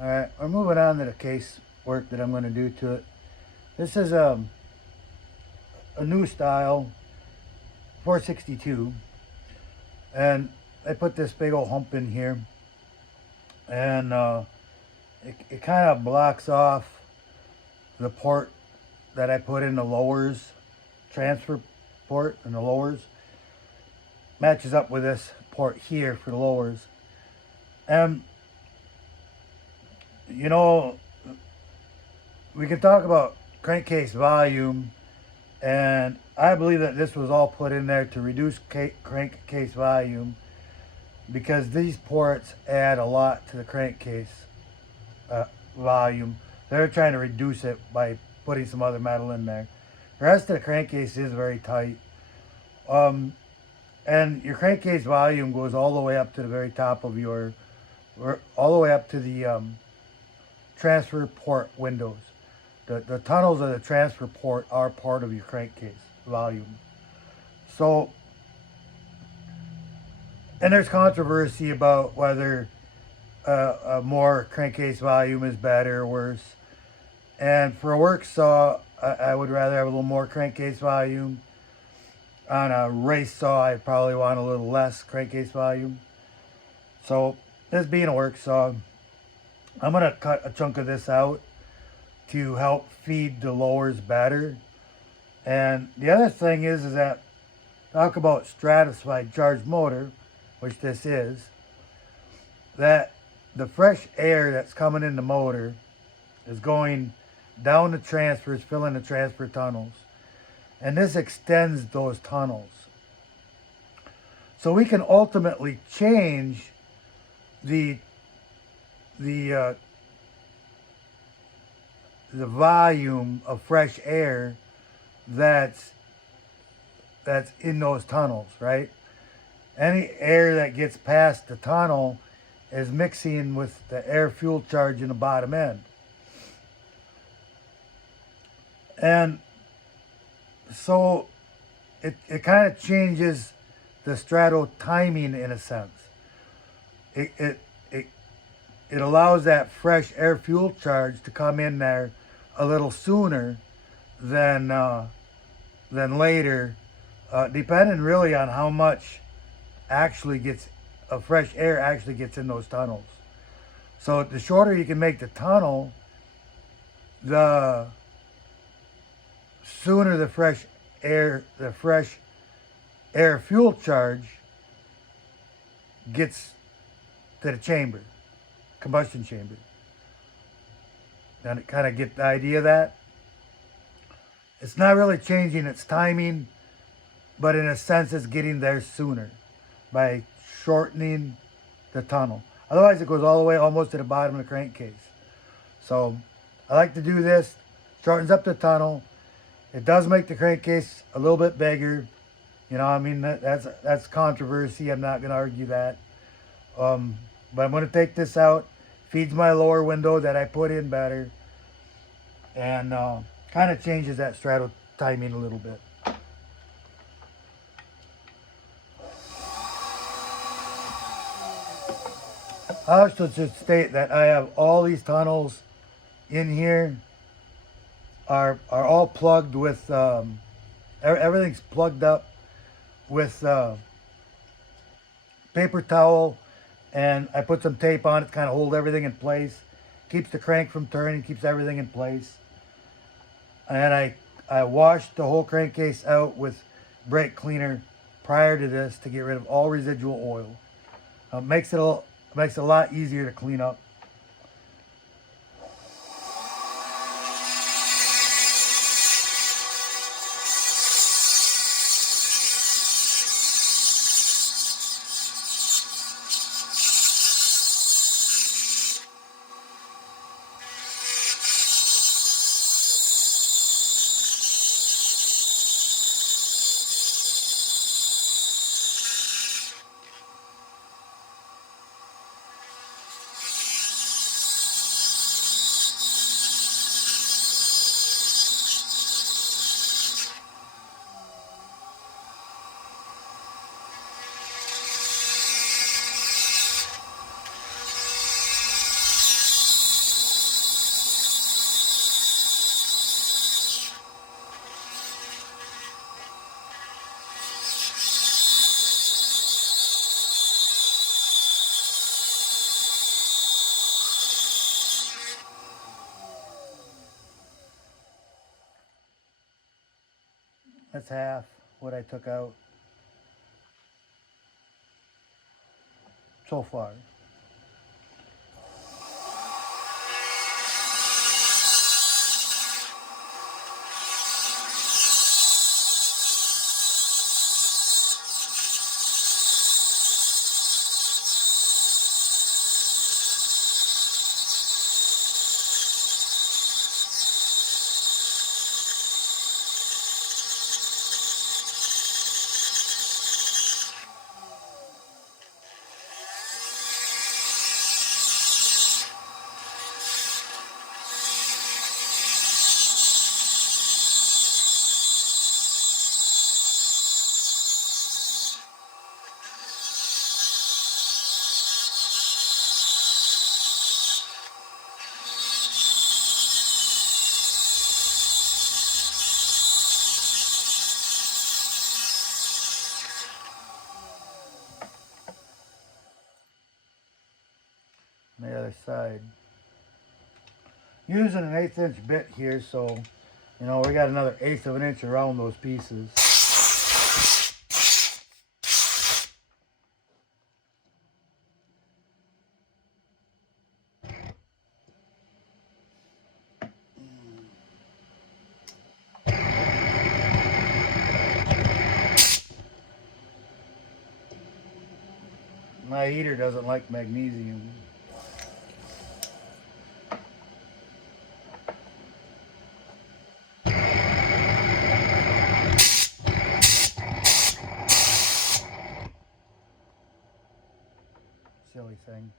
Alright, we're moving on to the case work that I'm going to do to it. This is a new style 462, and I put this big old hump in here, and it kind of blocks off the port that I put in the lowers, transfer port and the lowers. Matches up with this port here for the lowers. And you know, we can talk about crankcase volume, and I believe that this was all put in there to reduce crankcase volume, because these ports add a lot to the crankcase volume. They're trying to reduce it by putting some other metal in there. The rest of the crankcase is very tight. And your crankcase volume goes all the way up to the very top of your, or all the way up to the transfer port windows. The tunnels of the transfer port are part of your crankcase volume. So, and there's controversy about whether a more crankcase volume is better or worse. And for a work saw, I would rather have a little more crankcase volume. On a race saw, I probably want a little less crankcase volume. So, this being a work saw, I'm going to cut a chunk of this out to help feed the lowers better. And the other thing is that, talk about stratified charged motor, which this is, that the fresh air that's coming in the motor is going down the transfers, filling the transfer tunnels. And this extends those tunnels. So we can ultimately change the volume of fresh air that's in those tunnels, right? Any air that gets past the tunnel is mixing with the air fuel charge in the bottom end. And so it kind of changes the strato timing in a sense. It allows that fresh air fuel charge to come in there a little sooner than later, depending really on how much actually gets fresh air actually gets in those tunnels. So the shorter you can make the tunnel, the sooner the fresh air fuel charge gets to the chamber, combustion chamber. And kind of get the idea of that? It's not really changing its timing, but in a sense it's getting there sooner by shortening the tunnel. Otherwise it goes all the way almost to the bottom of the crankcase. So I like to do this, shortens up the tunnel. It does make the crankcase a little bit bigger. You know, I mean, that's controversy. I'm not going to argue that. But I'm going to take this out. Feeds my lower window that I put in better. And kind of changes that strato timing a little bit. I also should state that I have all these tunnels in here are all plugged with, everything's plugged up with paper towel, and I put some tape on it to kind of hold everything in place. Keeps the crank from turning, keeps everything in place. And I washed the whole crankcase out with brake cleaner prior to this to get rid of all residual oil. Makes it a lot easier to clean up. That's half what I took out so far. On the other side. Using an 1/8 inch bit here, so you know we got another 1/8 of an inch around those pieces. My heater doesn't like magnesium. Silly thing.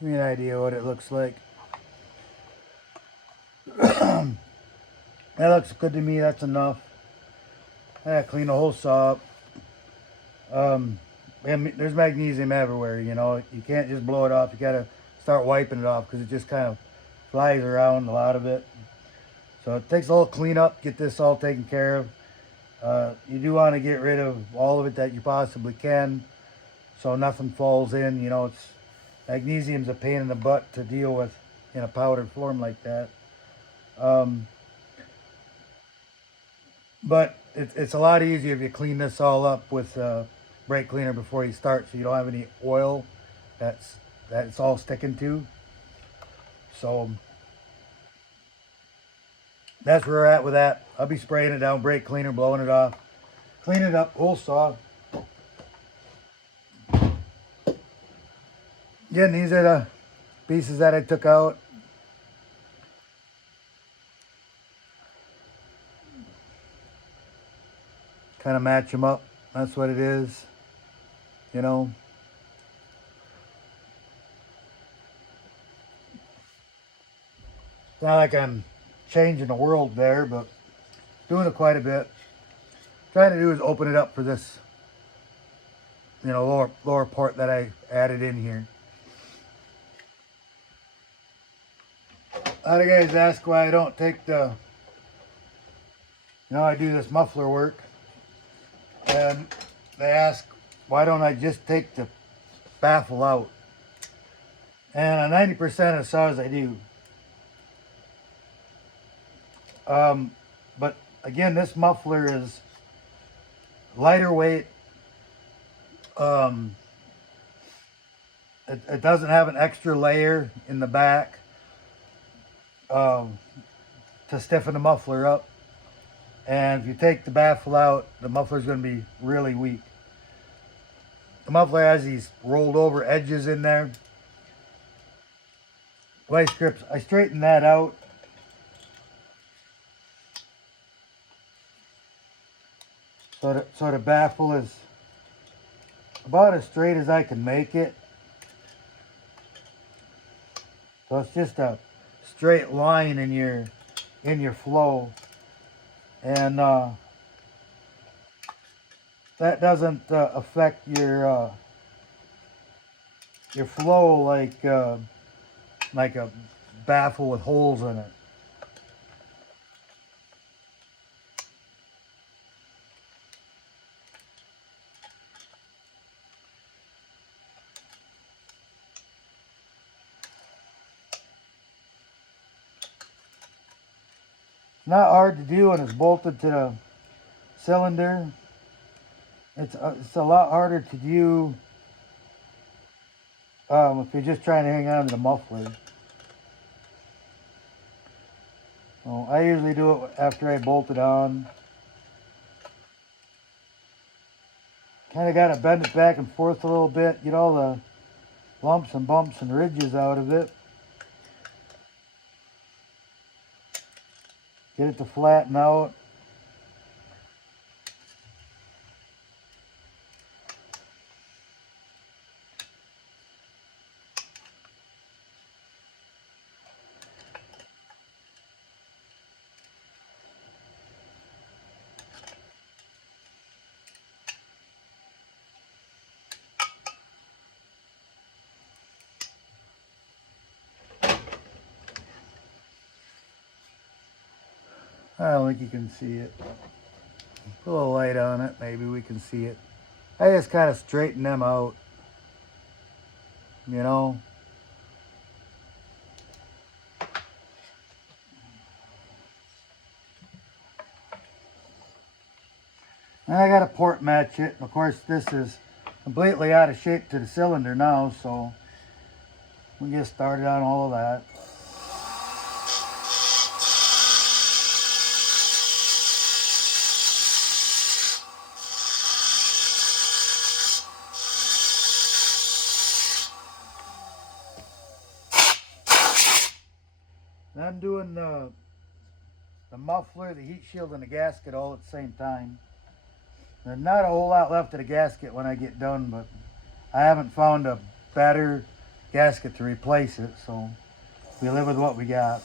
Give me an idea what it looks like. That looks good to me. That's enough. I clean the whole saw up. And there's magnesium everywhere, you know. You can't just blow it off. You got to start wiping it off because it just kind of flies around, a lot of it. So it takes a little cleanup, get this all taken care of. You do want to get rid of all of it that you possibly can so nothing falls in. You know, magnesium's a pain in the butt to deal with in a powdered form like that. But it's a lot easier if you clean this all up with brake cleaner before you start, so you don't have any oil that's all sticking to. So that's where we're at with that. I'll be spraying it down, brake cleaner, blowing it off, clean it up, whole saw. Again, these are the pieces that I took out. Kind of match them up. That's what it is, you know. It's not like I'm changing the world there, but doing it quite a bit. Trying to do is open it up for this, you know, lower part that I added in here. A lot of guys ask why I don't take the, you know, I do this muffler work, and they ask why don't I just take the baffle out. And on 90% of saws I do. But again, this muffler is lighter weight. It doesn't have an extra layer in the back to stiffen the muffler up. And if you take the baffle out, the muffler is going to be really weak. The muffler has these rolled over edges in there. Vice grips, I straightened that out. So the baffle is about as straight as I can make it. So it's just a straight line in your flow. And that doesn't affect your flow like a baffle with holes in it. Not hard to do when it's bolted to the cylinder. It's a lot harder to do if you're just trying to hang on to the muffler. Well, I usually do it after I bolt it on. Kind of got to bend it back and forth a little bit, get all the lumps and bumps and ridges out of it. Get it to flatten out. I don't think you can see it. Put a little light on it, maybe we can see it. I just kind of straighten them out, you know. And I got to port match it. Of course, this is completely out of shape to the cylinder now, so we get started on all of that. And I'm doing the muffler, the heat shield, and the gasket all at the same time. There's not a whole lot left of the gasket when I get done, but I haven't found a better gasket to replace it, so we live with what we got.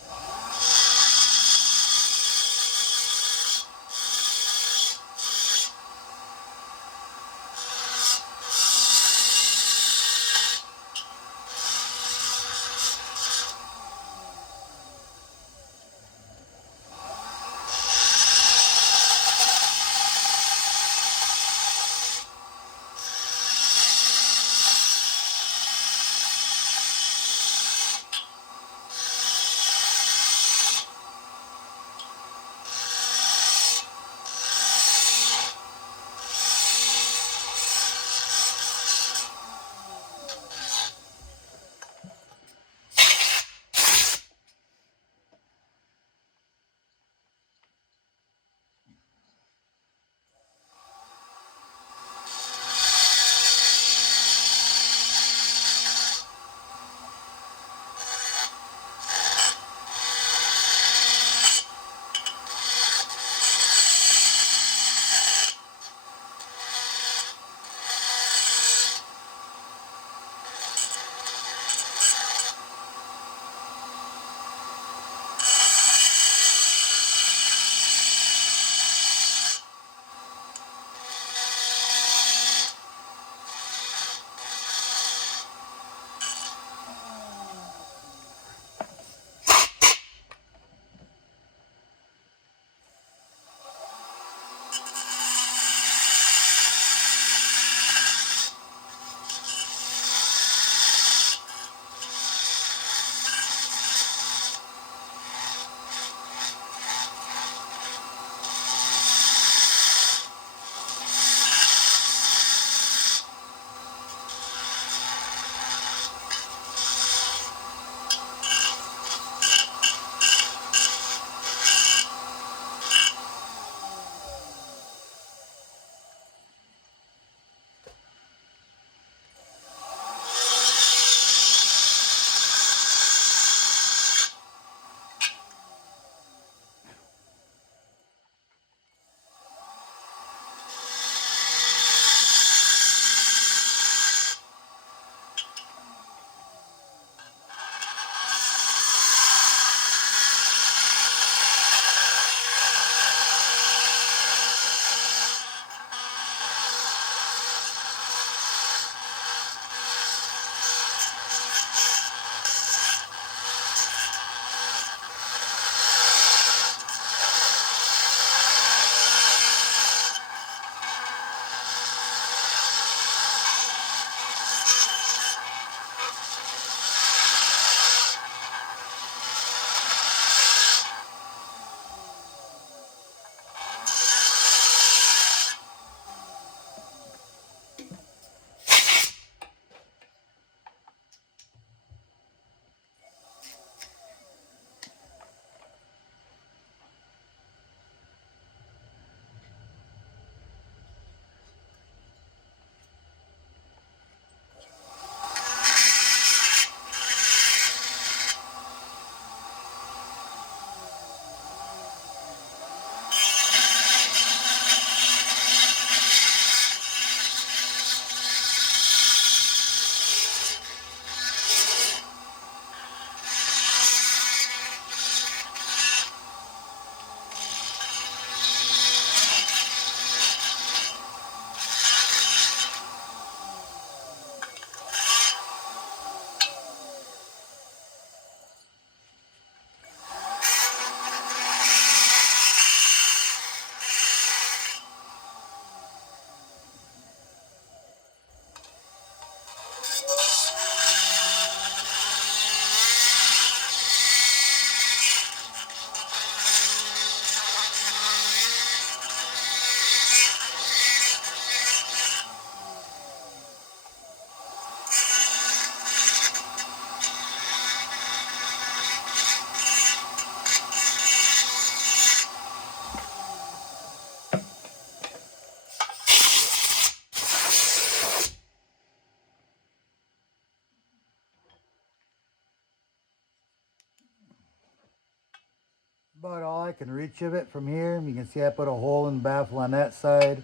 About all I can reach of it from here. You can see I put a hole in the baffle on that side.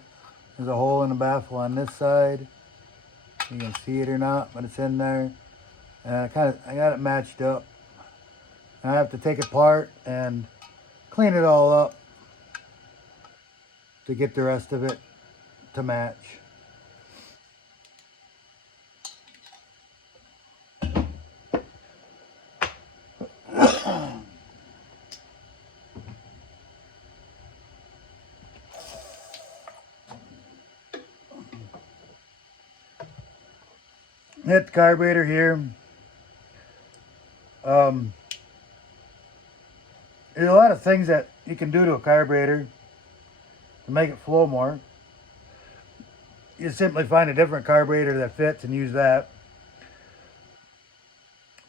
There's a hole in the baffle on this side. You can see it or not, but it's in there. And I got it matched up. I have to take it apart and clean it all up to get the rest of it to match. Hit the carburetor here. There's a lot of things that you can do to a carburetor to make it flow more. You simply find a different carburetor that fits and use that.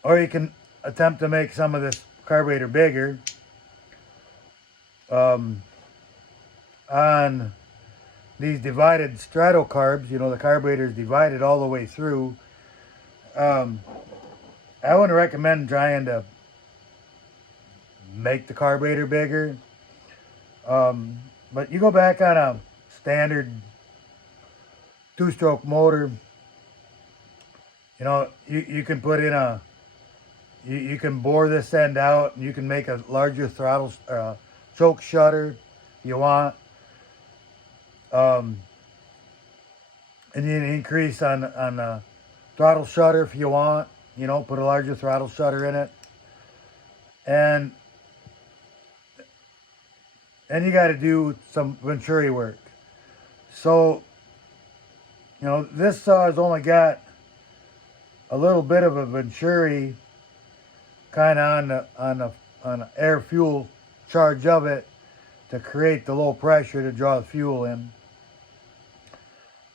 Or you can attempt to make some of this carburetor bigger. On these divided straddle carbs, you know, the carburetor is divided all the way through. I wouldn't recommend trying to make the carburetor bigger. But you go back on a standard two-stroke motor, you know, you can put in you can bore this end out and you can make a larger throttle choke shutter if you want. And you can increase on the throttle shutter if you want, you know, put a larger throttle shutter in it. And you got to do some venturi work. So, you know, this saw has only got a little bit of a venturi kind of on the air fuel charge of it to create the low pressure to draw the fuel in.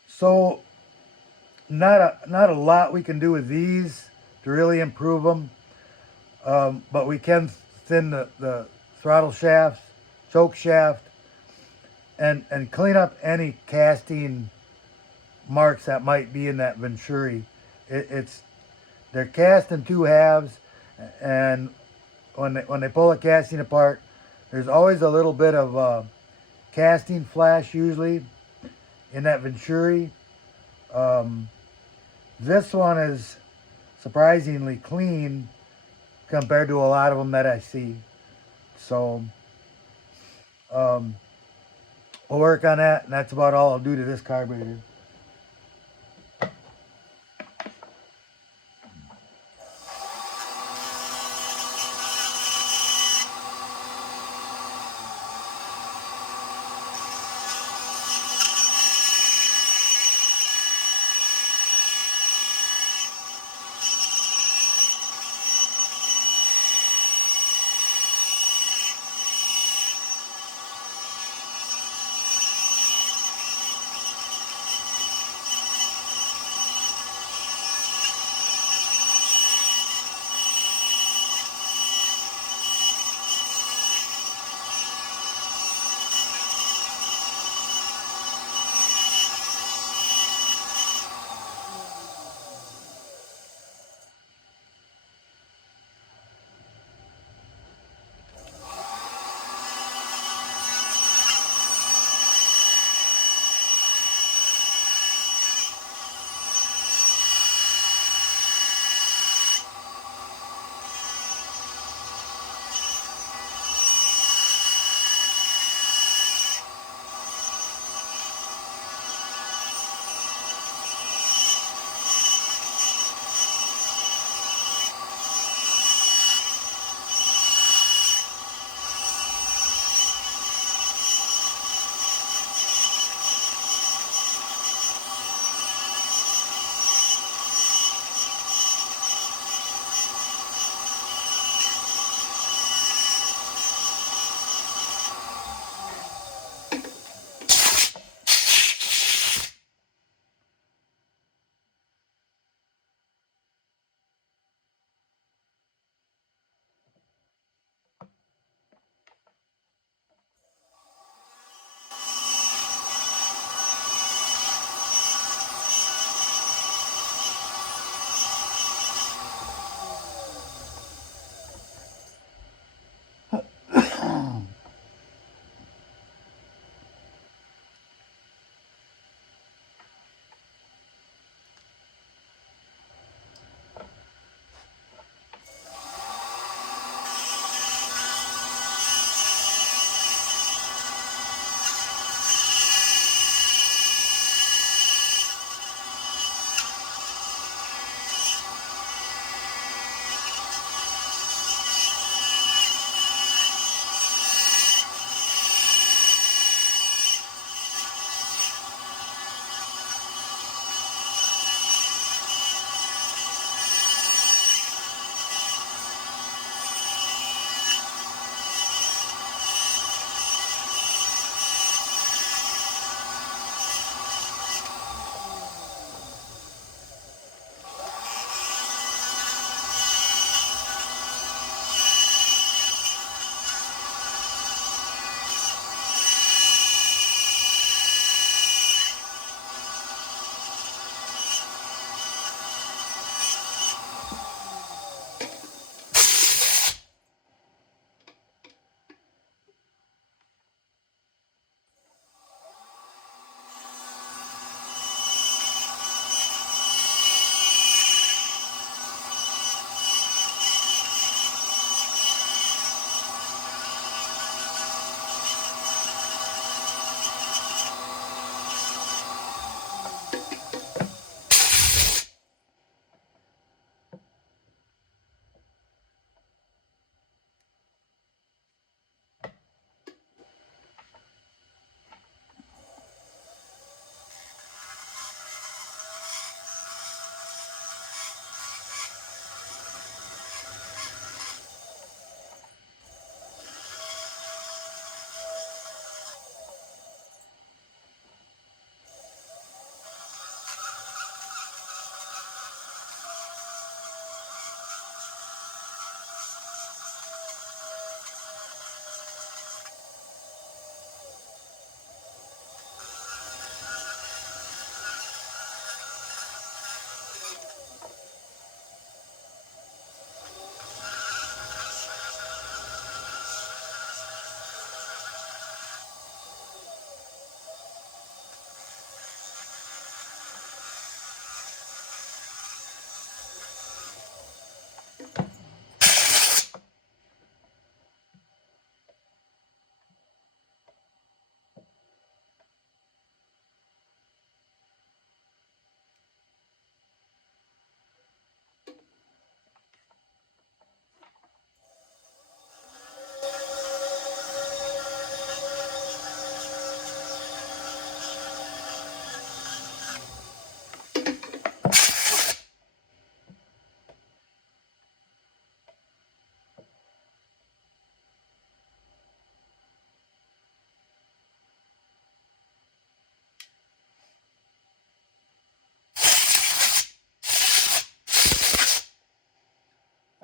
So not a lot we can do with these to really improve them, but we can thin the throttle shafts, choke shaft, and clean up any casting marks that might be in that venturi. They're cast in two halves, and when they pull the casting apart, there's always a little bit of casting flash usually in that venturi. This one is surprisingly clean compared to a lot of them that I see. So we'll work on that, and that's about all I'll do to this carburetor.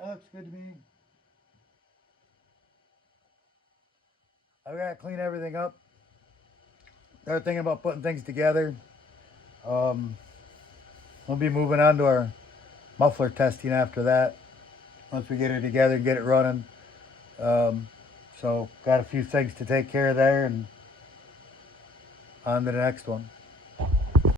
That looks good to me. I gotta clean everything up. Start thinking about putting things together. We'll be moving on to our muffler testing after that. Once we get it together and get it running. So got a few things to take care of there and on to the next one.